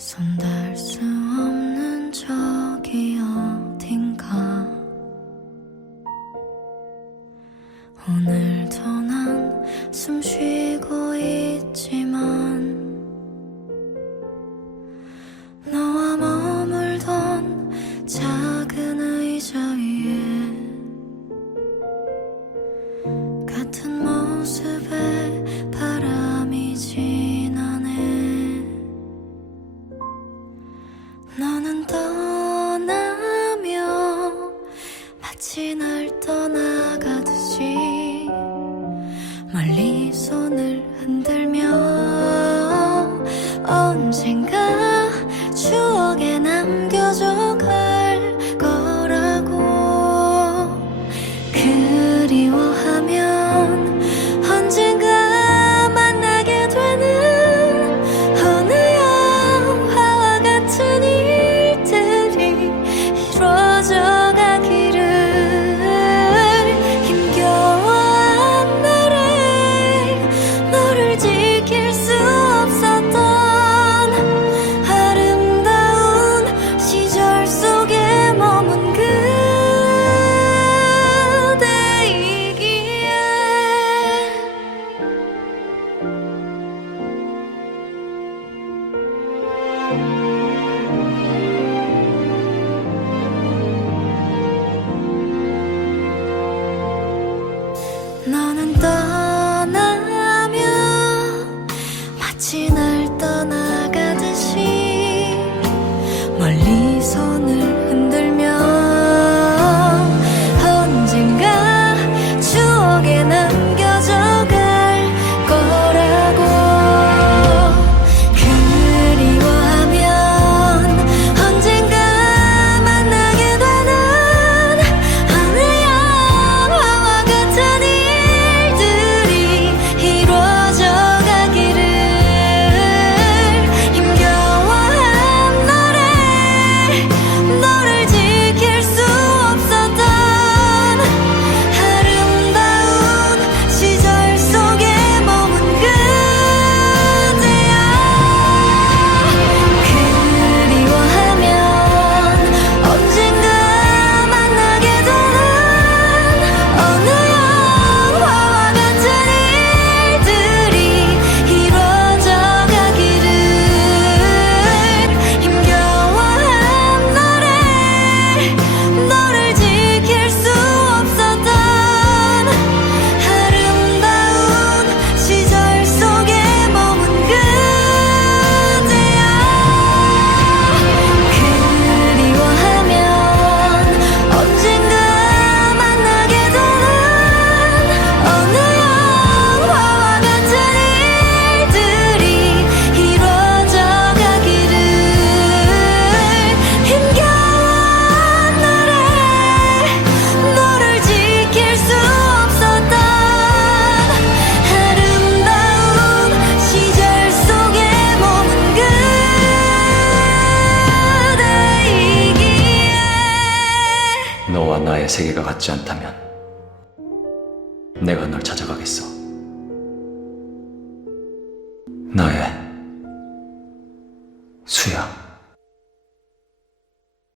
손 수 없는 저기 어딘가. 오늘 떠나가듯이 멀리 손을 흔들며 언젠가 추억에 남겨줘 갈 거라고 그리워 너는 떠 세계가 같지 않다면 내가 널 찾아가겠어. 나의